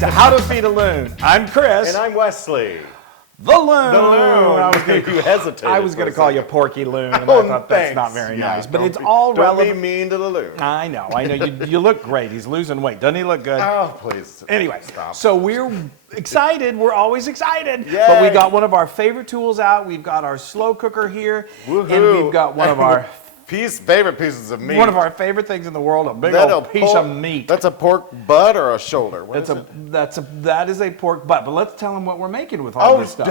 to How to Feed a Loon. I'm Chris. And I'm Wesley. The Loon. The Loon. You hesitated. I was going to call you Porky Loon, and Oh, I thought thanks. that's not very Yeah, nice. But don't it's be- all Don't relevant. be mean to the Loon. I know. You look great. He's losing weight. Doesn't he look good? Oh, please. Anyway, Stop. so we're excited. We're always excited. Yay. But we got one of our favorite tools out. We've got our slow cooker here. Woohoo. And we've got one of our favorite pieces of meat. one of our favorite things in the world, a big That old a piece pork- of meat. That's a pork butt or a shoulder? What is it? That is a pork butt. But let's tell them what we're making with all this stuff.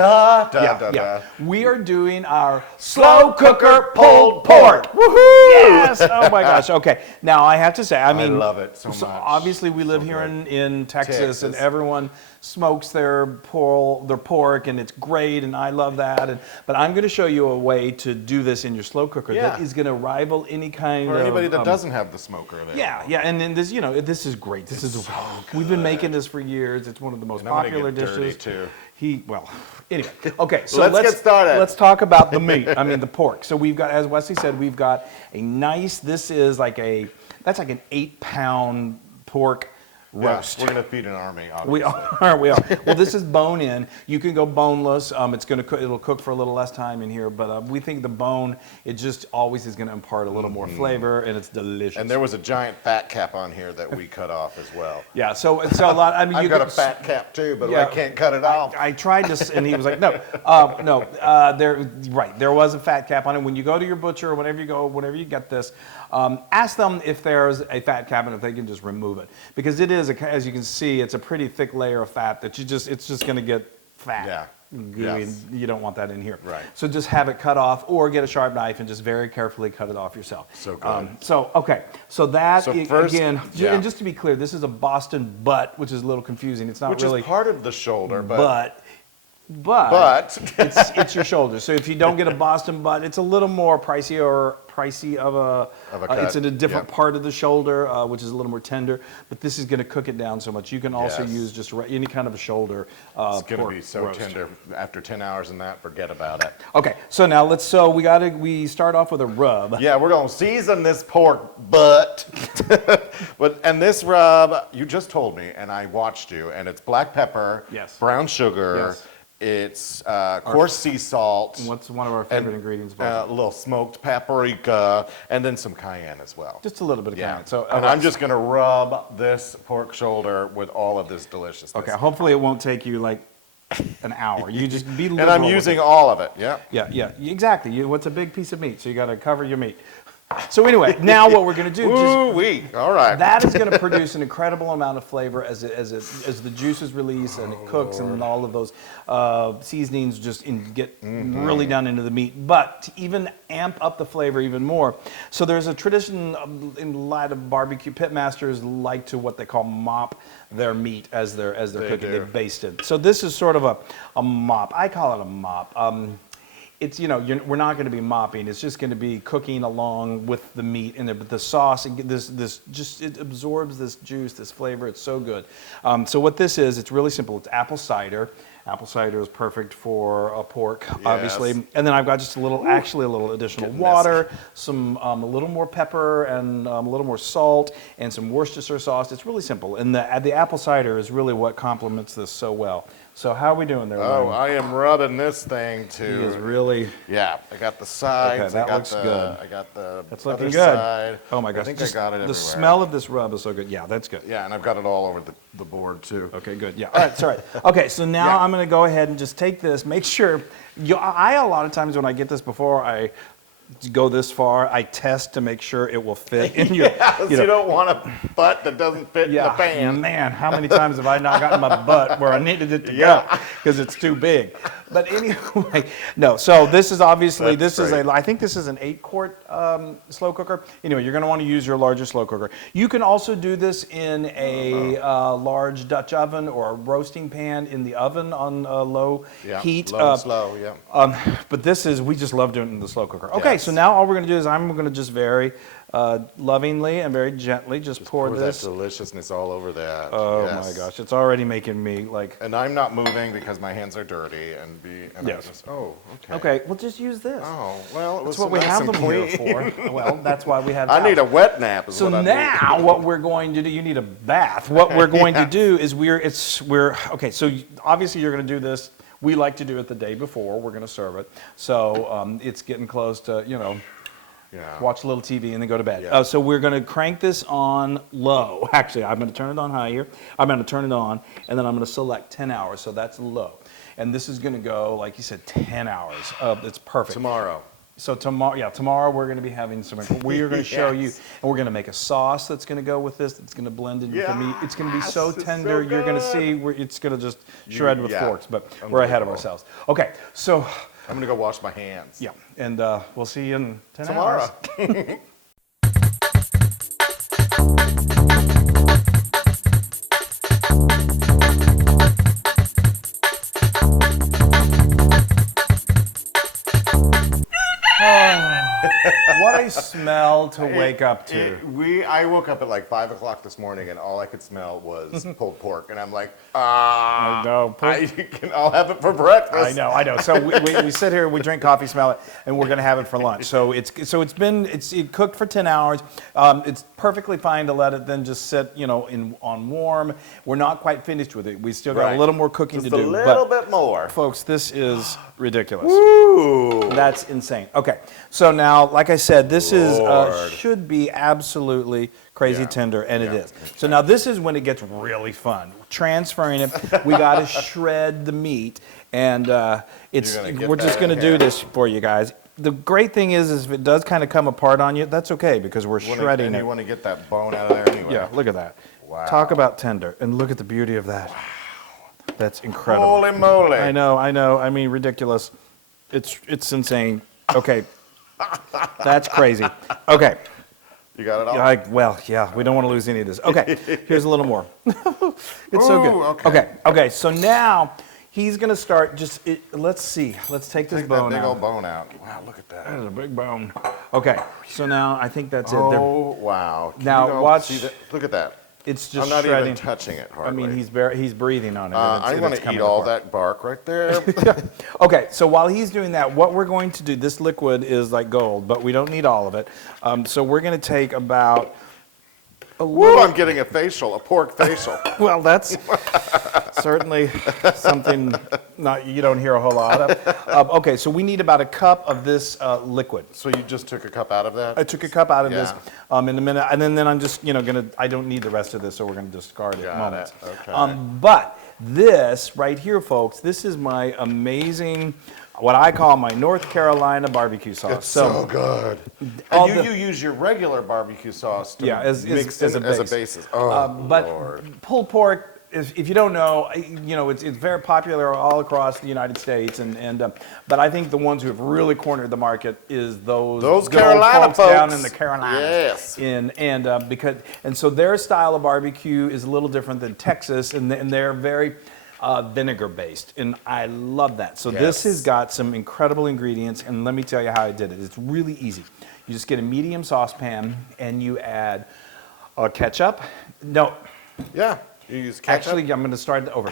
Duh. We are doing our slow cooker pulled pork. Woohoo! Yes! Oh my gosh. Okay. Now I have to say, I mean, love it so much. Obviously, we live So here good. in Texas, and Texas. everyone smokes their pork, and it's great, and I love that. But I'm going to show you a way to do this in your slow cooker that is going to rival any kind For of anybody that doesn't have the smoker there. yeah, and then this, this is great. This is so we've been making this for years. It's one of the most And I'm gonna popular get dirty, dishes. too. Anyway, okay. So Let's get started. Let's talk about the meat. I mean, the pork. So we've got, as Wesley said, we've got a nice. This is like that's like an 8-pound pork roast. Yeah, we're going to feed an army, obviously. We are. Well, this is bone in. You can go boneless. It'll cook for a little less time in here, but we think the bone, it just always is going to impart a little more flavor, and it's delicious. And there was a giant fat cap on here that we cut off as well. Yeah, so a lot. I mean, I've got a fat cap too, but I can't cut it off. I tried to, and he was like, no. There was a fat cap on it. When you go to your butcher or whenever you get this, ask them if there's a fat cap and if they can just remove it, because it is, as you can see, it's a pretty thick layer of fat that it's just going to get fat. Yeah. Gooey, Yes. and you don't want that in here. Right. So just have it cut off, or get a sharp knife and just very carefully cut it off yourself. So good. So that So first- again, yeah. and just to be clear, this is a Boston butt, which is a little confusing. It's not Which really is part of the shoulder, but but it's your shoulder. So if you don't get a Boston butt, it's a little more pricey of a cut. it's in a different Yep. part of the shoulder, which is a little more tender. But this is going to cook it down so much. You can also Yes. use just any kind of a shoulder. it's going to pork be so roast. tender. After 10 hours in that, forget about it. Okay, so now we start off with a rub. Yeah, we're going to season this pork butt. And this rub, you just told me, and I watched you, and it's black pepper, Yes. brown sugar, Yes. it's coarse sea salt, What's one of our favorite ingredients? a little smoked paprika, and then some cayenne as well. Just a little bit of cayenne. So and I'm just going to rub this pork shoulder with all of this deliciousness. okay. Hopefully, it won't take you like an hour. You just be And liberal I'm with using it. all of it, yeah. Yeah, exactly. What's a big piece of meat? So you got to cover your meat. So anyway, now what we're going to do? Ooh-wee, all right. That is going to produce an incredible amount of flavor as the juices release and it cooks, and all of those seasonings just get really down into the meat. But to even amp up the flavor even more, so there's a tradition in a lot of barbecue pitmasters like to what they call mop their meat as they're cooking. do. They baste it. So this is sort of a mop. I call it a mop. It's, we're not going to be mopping. It's just going to be cooking along with the meat in there. But the sauce, it absorbs this juice, this flavor. It's so good. So what this is, it's really simple. It's apple cider. Apple cider is perfect for a pork, obviously. And then I've got just a little additional water, a little more pepper, and a little more salt, and some Worcestershire sauce. It's really simple. And the apple cider is really what complements this so well. So how are we doing there, Oh, Ryan? I am rubbing this thing He to. is really... Yeah, I got the sides. Okay, that I got looks the, good. I got the That's other looking good. side. Oh my gosh. I think Just I got it everywhere. The smell of this rub is so good. Yeah, that's good. Yeah, and I've got it all over the board too. Okay, good. Yeah. All right, sorry. Okay, so now Yeah. I'm going to go ahead and just take this. Make sure, I a lot of times when I get this before I go this far, I test to make sure it will fit in your, You don't want a butt that doesn't fit in the pan. Man, how many times have I not gotten my butt where I needed it to Yeah. go because it's too big? But anyway, no. So this is obviously That's I think this is an 8-quart slow cooker. Anyway, you're going to want to use your larger slow cooker. You can also do this in a large Dutch oven or a roasting pan in the oven on low heat. Low and slow, yeah. But we just love doing it in the slow cooker. Okay, Yeah. so now all we're going to do is I'm going to just very lovingly and very gently just pour this. that deliciousness all over that. Oh Yes. my gosh, it's already making me like. And I'm not moving because my hands are dirty and Yes. I just, oh, okay. Okay, we'll just use this. Oh, well, it was That's what so we nice have and them clean. here for. Well, that's why we have. I need a towels. wet nap. Is So what I now, need. what we're going to do, you need a bath. What we're going to do is we're okay. So obviously you're going to do this. We like to do it the day before. We're going to serve it. So it's getting close to Yeah. watch a little TV and then go to bed. Yeah. So we're going to crank this on low. Actually, I'm going to turn it on high here. I'm going to turn it on, and then I'm going to select 10 hours. So that's low. And this is going to go, like you said, 10 hours. It's perfect. Tomorrow. So tomorrow we're going to be having some. We are going to show you, Yes. and we're going to make a sauce that's going to go with this. That's going to blend in with the meat. It's going to be so Yes, it's tender. so You're going to good. see. It's going to just shred with Yeah. forks. But we're ahead of Unbelievable. ourselves. Okay, so I'm going to go wash my hands. yeah, and we'll see you in 10 Tomorrow. hours. What a smell to wake up to. I woke up at like 5 o'clock this morning, and all I could smell was pulled pork, and I'm like, I know. I'll have it for breakfast. I know. So we sit here, we drink coffee, smell it, and we're gonna have it for lunch. So it cooked for 10 hours. It's perfectly fine to let it then just sit, on warm. We're not quite finished with it. We still got Right. a little more cooking Just to a do. little but bit more. folks, this is ridiculous. Ooh. That's insane. Okay, so now, like I said, this is Lord. should be absolutely crazy Yeah. tender, and it Yeah. is. So now this is when it gets really fun. Transferring it, we got to shred the meat, and You're gonna get we're just that going to in do here. this for you guys. The great thing is if it does kind of come apart on you, that's okay because we're shredding and it. you want to get that bone out of there anyway. Yeah, look at that. Wow. Talk about tender, and look at the beauty of that. That's incredible. Holy moly. I know. I mean, ridiculous. It's insane. Okay. That's crazy. Okay. You got it all? Yeah, we don't want to lose any of this. Okay, here's a little more. It's so Ooh, good. okay. Okay, so now he's going to start let's see. Let's take this Take that bone big out. old bone out. Wow, look at That that. is a big bone. Okay, so now I think that's it. Oh, wow. Can Now, you go watch- see that? Look at that. It's just I'm not shredding. even touching it I hardly. mean, he's breathing on it. and I it's want to coming eat all apart. that bark right there. Okay, so while he's doing that, what we're going to do, this liquid is like gold, but we don't need all of it. So we're going to take about a Woo, little. I'm getting a pork facial. Well, that's certainly something you don't hear a whole lot of. Okay, so we need about a cup of this liquid. So you just took a cup out of that? I took a cup out of this Yeah. in a minute, and then I'm just I don't need the rest of this, so we're gonna discard it. Got moments. it, okay. But this right here, folks, this is my amazing, what I call my North Carolina barbecue sauce. It's so good. all And the- you use your regular barbecue sauce to as mix as in a as a base. basis. Oh, But Lord. pulled pork, if you don't know, it's very popular all across the United States, but I think the ones who have really cornered the market is those good old Carolina down folks. in the Carolinas. Yes. And so their style of barbecue is a little different than Texas, and they're very vinegar based, and I love that. So this Yes. has got some incredible ingredients, and let me tell you how I did it. It's really easy. You just get a medium saucepan, and you add ketchup. No. Yeah. You use ketchup. Actually, I'm going to start it over.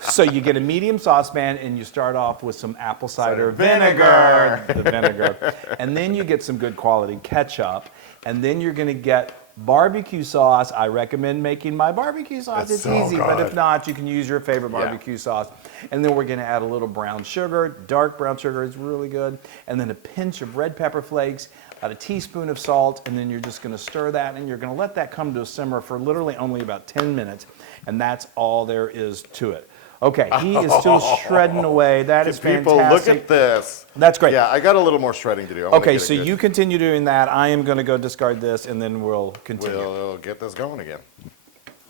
So you get a medium saucepan, and you start off with some apple cider vinegar, the vinegar, and then you get some good quality ketchup, and then you're going to get barbecue sauce. I recommend making my barbecue sauce. It's It's so easy, but if good. not, you can use your favorite Yeah. barbecue sauce. And then we're going to add a little brown sugar. Dark brown sugar is really good, and then a pinch of red pepper flakes, about a teaspoon of salt, and then you're just going to stir that, and you're going to let that come to a simmer for literally only about 10 minutes, and that's all there is to it. Okay, he is still shredding away. That is People, fantastic. look at this. That's great. Yeah, I got a little more shredding to do. I wanna Okay, get it so good. you continue doing that. I am going to go discard this, and then we'll continue. We'll get this going again.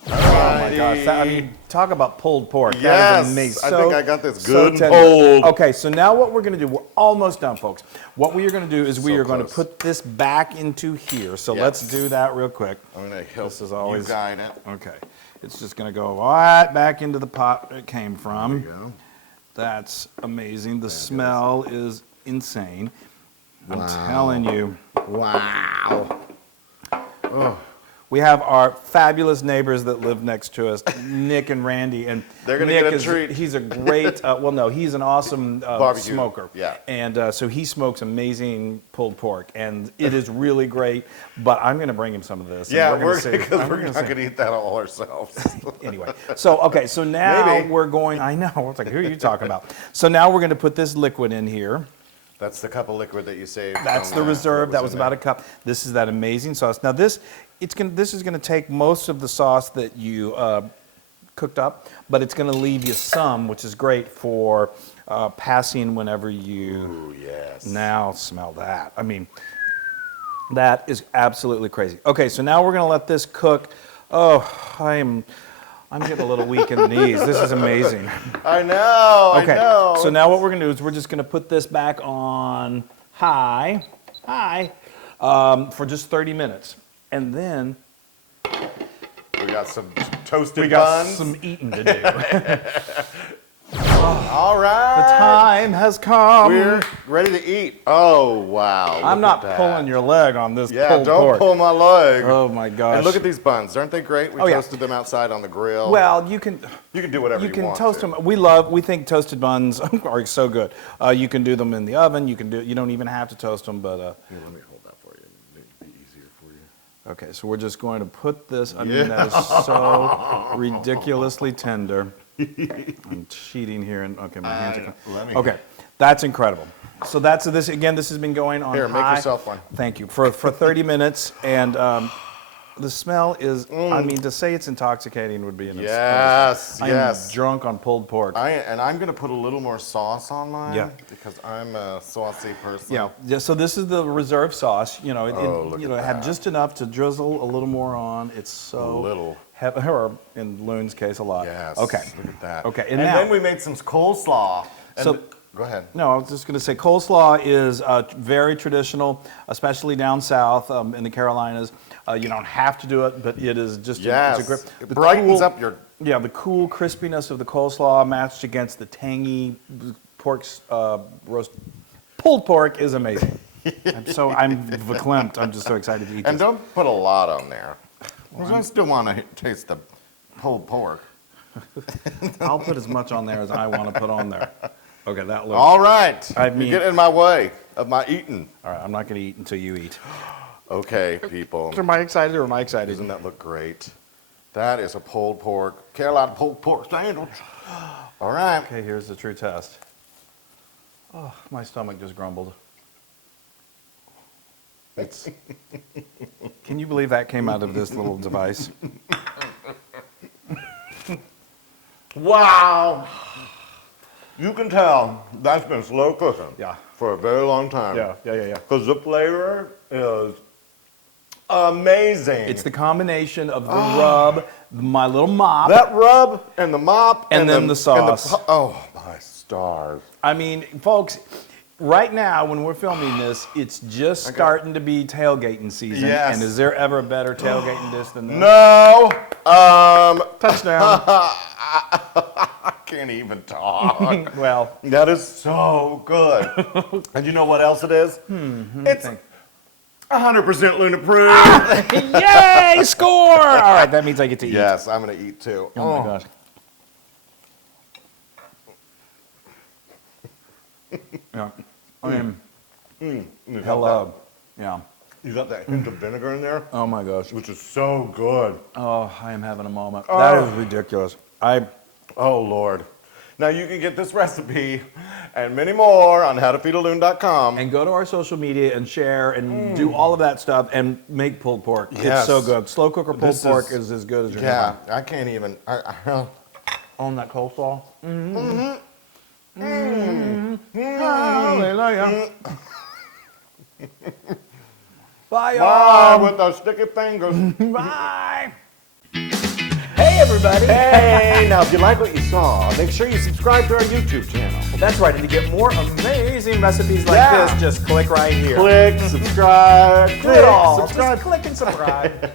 Oh my gosh! I mean, talk about pulled pork. That Yes, is amazing. I So- think I got this so good and tender. pulled. Okay, so now what we're going to do, we're almost done, folks. What we are going to do is we So are going to close. put this back into here. So Yes. let's do that real quick. I'm going to help This is always- you guide it. Okay, it's just going to go right back into the pot it came from. There you go. That's amazing. The smell is insane. I'm telling you. Wow. We have our fabulous neighbors that live next to us, Nick and Randy, and They're gonna Nick get a treat. He's a great. Well, no, he's an awesome Barbecue. smoker. Yeah. And so he smokes amazing pulled pork, and it is really great. But I'm going to bring him some of this. and Yeah, I'm we're gonna not see. going to eat that all ourselves. Anyway, so okay, so now Maybe. we're going. I know. It's like, who are you talking about? So now we're going to put this liquid in here. That's the cup of liquid that you saved. That's from, the reserve. what That was in about there. a cup. This is that amazing sauce. Now this is going to take most of the sauce that you cooked up, but it's going to leave you some, which is great for passing whenever you. Ooh, yes. Now smell that. I mean, that is absolutely crazy. Okay, so now we're going to let this cook. Oh, I'm getting a little weak in the knees. This is amazing. I know. Okay, I know. so now what we're going to do is we're just going to put this back on high, for just 30 minutes. And then we got some toasted we got buns. some eating to do. All right. The time has come. We're ready to eat. Oh, wow. I'm look not at that. pulling your leg on this Yeah, pulled don't pork. pull my leg. Oh my gosh. And look at these buns. Aren't they great? We Oh, yeah. toasted them outside on the grill. Well, you can do whatever you can want toast to. them. We think toasted buns are so good. You can do them in the oven. You don't even have to toast them, but Here, let me hold that for you. It'd be easier for you. okay, so we're just going to put this. I mean, that is so ridiculously tender. I'm cheating here, and okay, my hands are. let me- Okay, that's incredible. So that's this again. This has been going on. Here, make high. yourself one. Thank you for 30 minutes, and the smell is. I mean, to say it's intoxicating would be an. Yes, I'm yes. drunk on pulled pork. I'm going to put a little more sauce on mine. Yeah. Because I'm a saucy person. Yeah. So this is the reserve sauce. You know, look it at had that. just enough to drizzle a little more on. It's so A little. or in Loon's case, a lot. Yes. Okay. Look at that. Okay, And, and now- then we made some coleslaw. And So- go ahead. No, I was just going to say coleslaw is very traditional, especially down south in the Carolinas. You don't have to do it, but it is just Yes. it's a grip. It brightens up your. Yeah, the cool crispiness of the coleslaw matched against the tangy roast pulled pork is amazing. I'm verklempt. I'm just so excited to eat And this. don't put a lot on there. I still want to taste the pulled pork. I'll put as much on there as I want to put on there. Okay, that looks. All right. I mean- you get in my way of my eating. All right, I'm not going to eat until you eat. Okay, people. Am I excited or am I excited? Doesn't that look great? That is a pulled pork, Carolina pulled pork sandwich. All right. Okay, here's the true test. Oh, my stomach just grumbled. It's. Can you believe that came out of this little device? Wow. You can tell that's been slow cooking. Yeah. For a very long time. Yeah. Because the flavor is amazing. It's the combination of the rub, my little mop. that rub and the mop And then the sauce. Oh, my stars. I mean, folks, right now when we're filming this, it's just starting to be tailgating season. Yes. And is there ever a better tailgating dish than this? No. Touchdown. I can't even talk. Well, That is so good. And you know what else it is? It's 100% Loon approved. yay, score! All right, that means I get to eat. Yes, I'm going to eat too. Oh my gosh. Yeah. I mean, hello. Yeah. You got that hint of vinegar in there, Oh my gosh. which is so good. Oh, I am having a moment. That is ridiculous. Oh, Lord. Now you can get this recipe and many more on howtofeedaloon.com. And go to our social media and share and do all of that stuff and make pulled pork. Yes. It's so good. Slow cooker pulled This pork is- is as good as you're Yeah, gonna I can't even. find. On that coleslaw. Hallelujah. Bye, Bye y'all. with those sticky fingers. Bye. Hey, everybody. Hey, now if you like what you saw, make sure you subscribe to our YouTube channel. That's right. And to get more amazing recipes like Yeah. this, just click right here. Click, subscribe, Do it all. subscribe. Just click and subscribe.